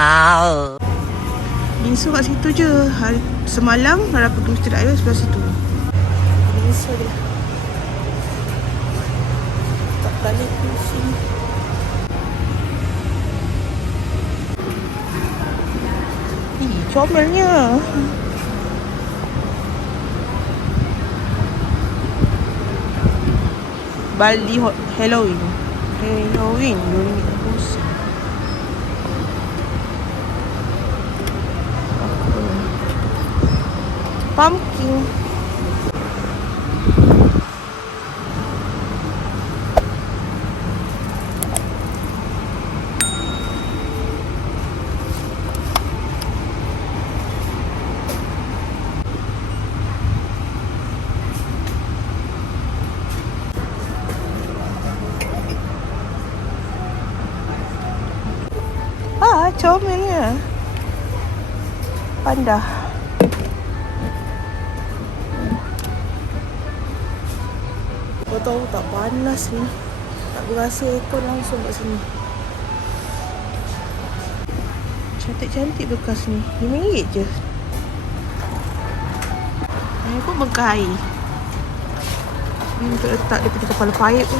Wow. Bingsu kat situ je. Hari, semalam ada aku tunggu cerita ayah sebelah situ. Bingsu dia. Tak balik ke sini. Ih, comelnya. Bali Halloween. Halloween. Halloween. Halloween. Pumpkin. Kau tahu tak panas ni. Tak berasa aircon langsung kat sini. Cantik-cantik bekas ni. RM5 je. Ni pun bekas air. Ni untuk letak dia punya kepala paip tu.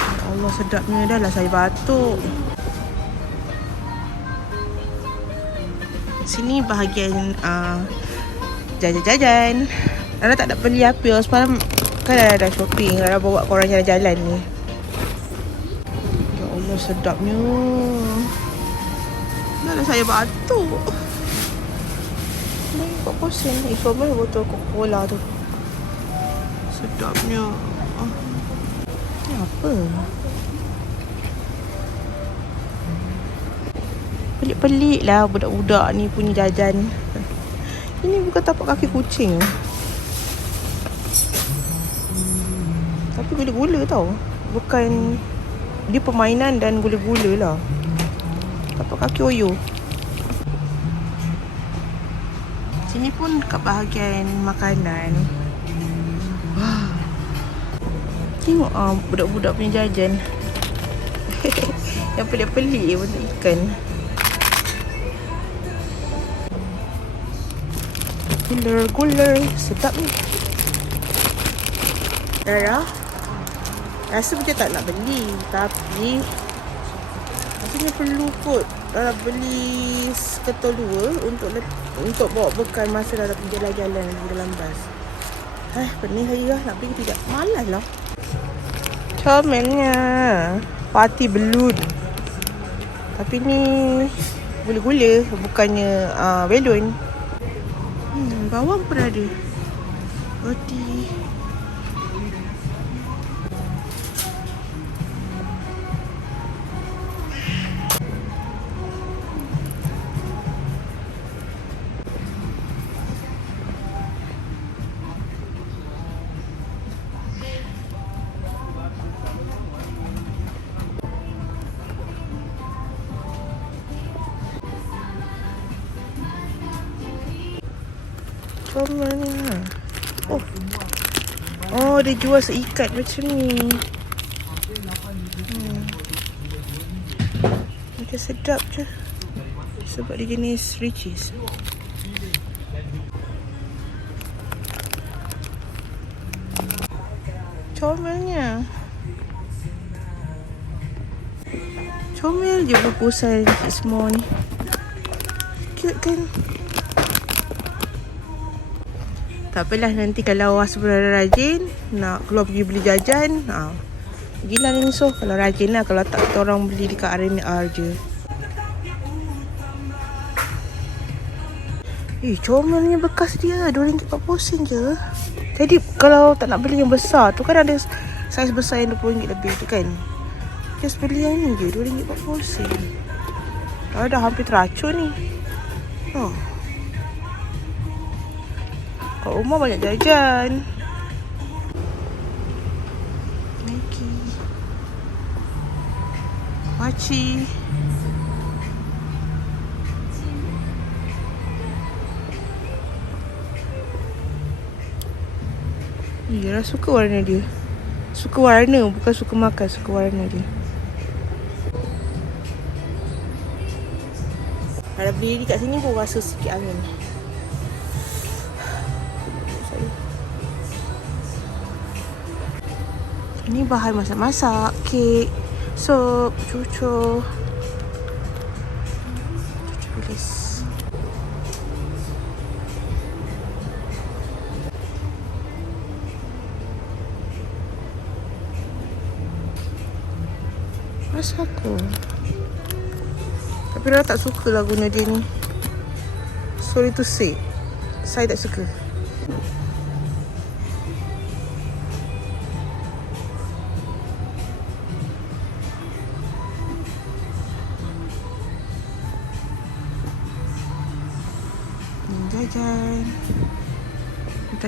Ya Allah sedapnya dah lah saya batuk. Sini bahagian uh, jajan-jajan. Rara tak nak beli apa. Semalam kan Rara dah shopping. Rara bawa korang jalan-jalan ni. Ya Allah sedapnya. Dah saya batuk. Ni kok pusing. Eh, comel botol Coca-Cola tu. Sedapnya. Ah. Ni apa? Pelik-pelik lah budak-budak ni punya jajan. Ini bukan tapak kaki kucing. Tapi gula-gula tau. Bukan dia permainan dan gula-gula lah. Tapak kaki oyo. Sini pun kat bahagian makanan. Tengok ah budak-budak punya jajan. Yang pelik-pelik bentuk ikan. Guler-guler Sedap ni Rara Rasa macam tak nak beli Tapi Rasanya perlu kot Rara beli Ketol dua Untuk untuk bawa bekal Masa Rara pergi jalan-jalan dalam bas. Eh pening hari lah Nak pergi tidak. Malas lah. Comelnya. Party balloon Tapi ni Gula-gula Bukannya uh, balloon. Hmm, bawang pun ada. Roti. Comelnya. Oh. Oh, dia jual seikat macam ni. Hmm. Macam sedap je. Sebab dia jenis Riches. Comelnya. Comel je Cik semua ni. Cute kan? Tak apalah nanti kalau Awak sebenarnya rajin Nak keluar pergi beli jajan ha. Pergilah ni so Kalau rajin lah Kalau tak kita orang beli dekat RNR je. Eh comelnya bekas dia RM2.40 je. Jadi kalau tak nak beli yang besar tu kan ada Saiz besar yang RM20 lebih tu kan. Just beli yang ni je RM2.40 Dah dah hampir teracun ni. Oh Kat rumah banyak jajan. Maggi. Maci. Ya, suka warna dia. Suka warna, bukan suka makan, suka warna dia. Kalau berdiri kat sini pun rasa sikit angin. Ini bahan masak-masak, kek, sup, cucur. Cucur bilis. Rasa aku. Tapi Rara tak suka guna dia ni. Sorry to say. Saya tak suka.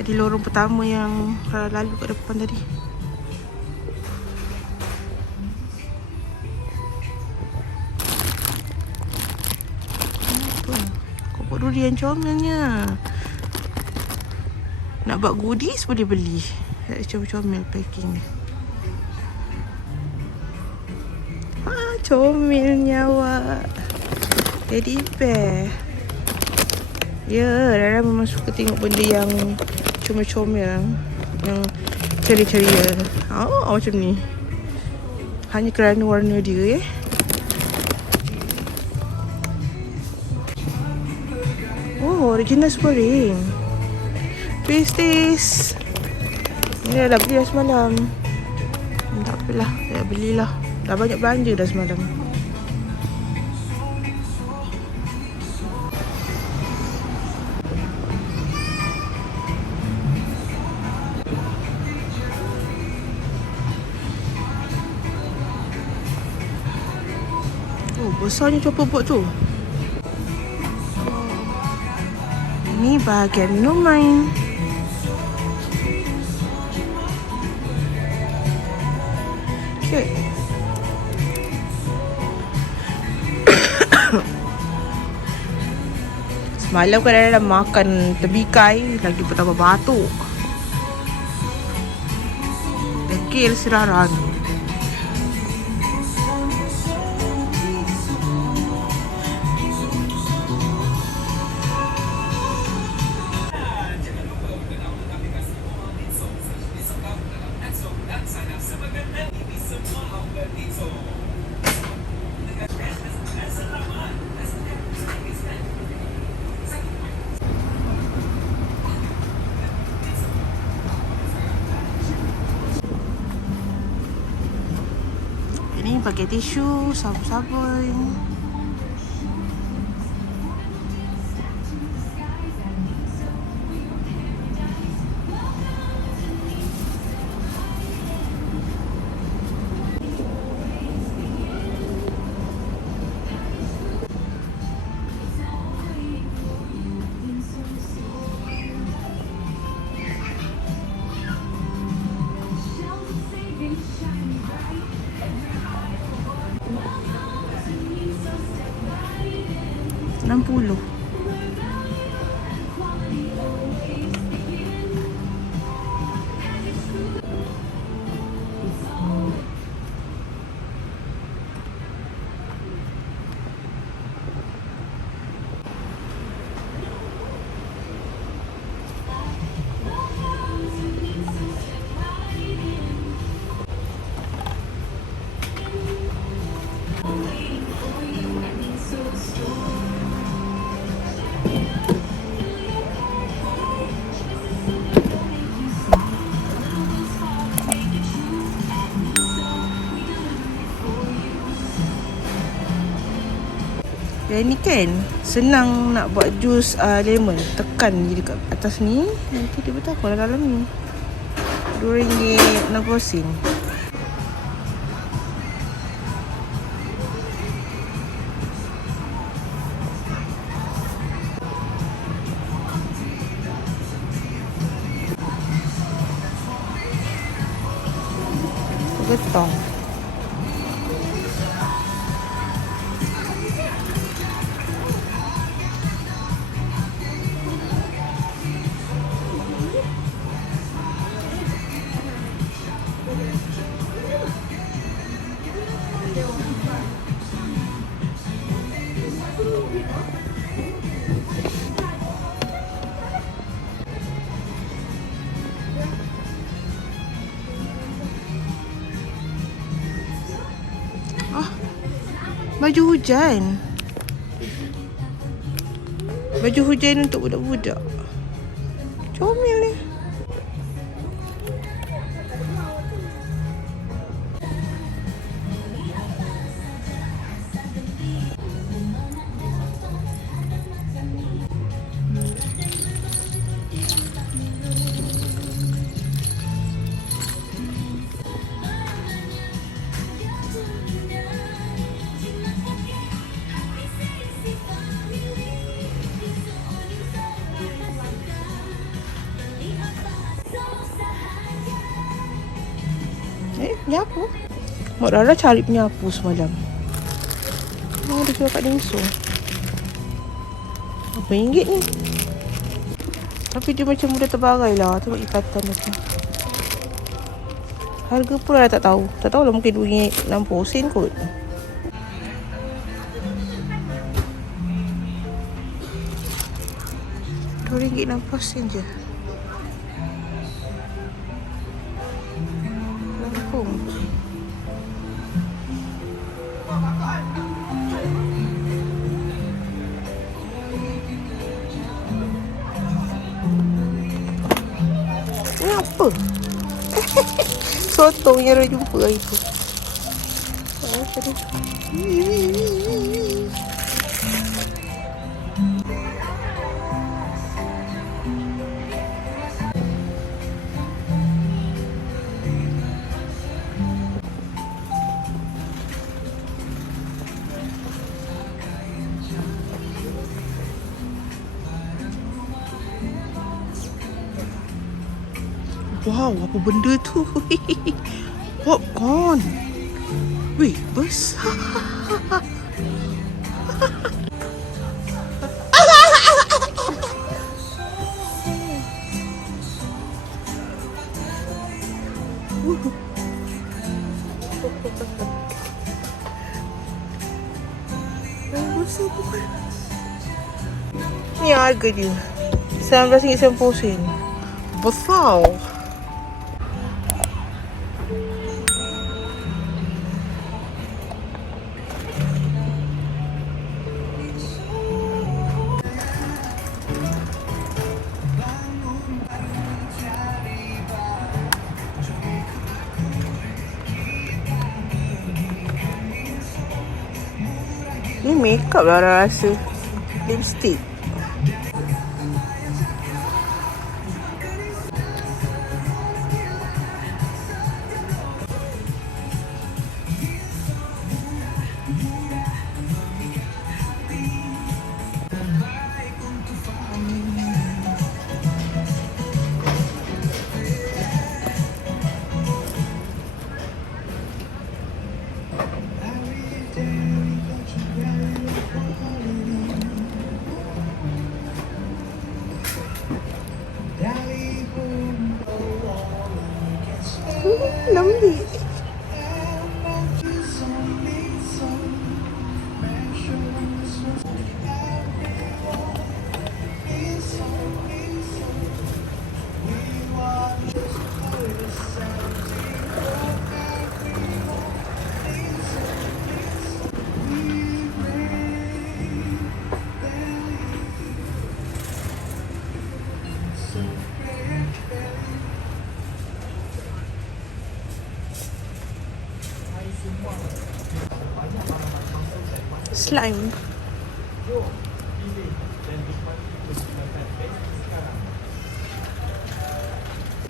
Tadi lorong pertama yang Rara lalu kat depan tadi. Apa? Kopok durian comelnya. Nak buat goodies boleh beli. Comel-comel packing ni. Ah, comelnya awak. Teddy bear. Ya, Rara memang suka tengok benda yang comel-comel. Yang ceria-ceria. Oh, macam ni. Hanya kerana warna dia eh. Oh, original spring. Taste. Ni dah, beli dah semalam. Tak apalah, saya belilah. Dah banyak belanja dah semalam. Besarnya chopper board tu. Ini bahagian minuman. Cute. Semalam kan ada makan tebikai Lagi bertambah batuk Degil siraran pakai tisu, sabun-sabun. culo. Yang ni kan senang nak buat jus uh, lemon. Tekan je dekat atas ni. Nanti dia bertakun lah dalam ni. RM2.60. Getong. Baju hujan. Baju hujan untuk budak-budak. Comel penyapu. Mak Rara cari penyapu semalam. Oh, dia jual kat Dingso. Berapa ringgit ni? Tapi dia macam mudah terbarai lah. Tengok ikatan dia tu. Harga pun Rara tak tahu. Tak tahu lah mungkin RM2.60 sen kot. RM2.60 sen je. Lampung. Ini apa? Sotong yang dah jumpa hari tu. Apa ni? Wow, apa benda tu? Popcorn. Weh, besar. Ni harga dia. RM19.90. Besar. Makeup lah rasa. Lipstick. Slime.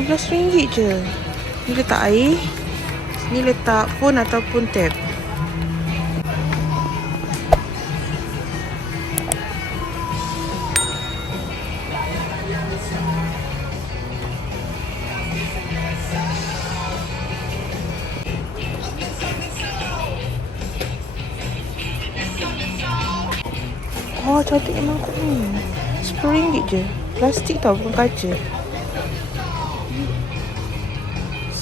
RM15 je. Ni letak air Ni letak phone ataupun tab. Oh cantik memang aku ni. RM10 je. Plastik tau bukan kaca.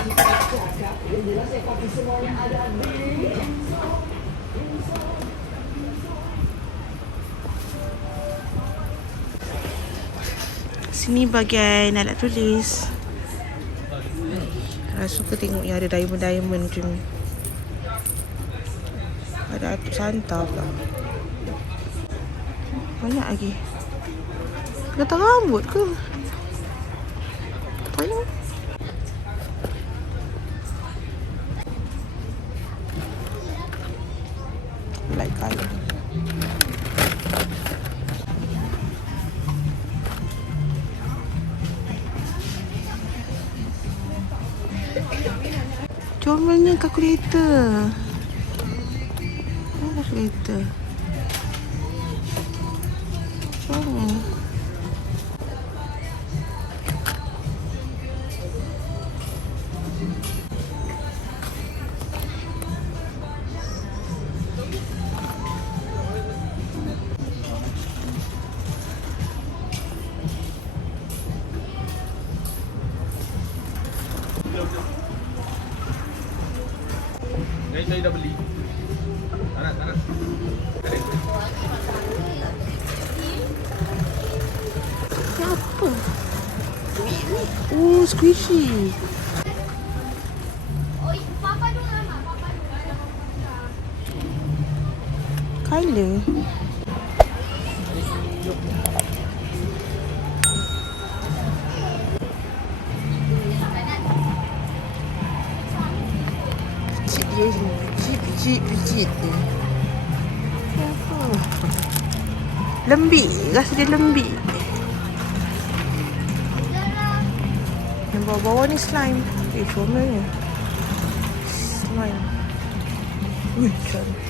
Sini bagian alat tulis. Kalau suka tengok yang ada diamond-diamond macam ni. Ada atuk santa pula. Banyak lagi. Kata rambut ke? Comelnya kalkulator. Mana kalkulator? Comel. Yang squishy. Colour. Picit dia ni. Picit, picit, picit dia. Ni apa? Lembik. Rasa dia lembik. Yang bawah-bawah ni slime. Eh, comelnya. Slime. Ui, cantik.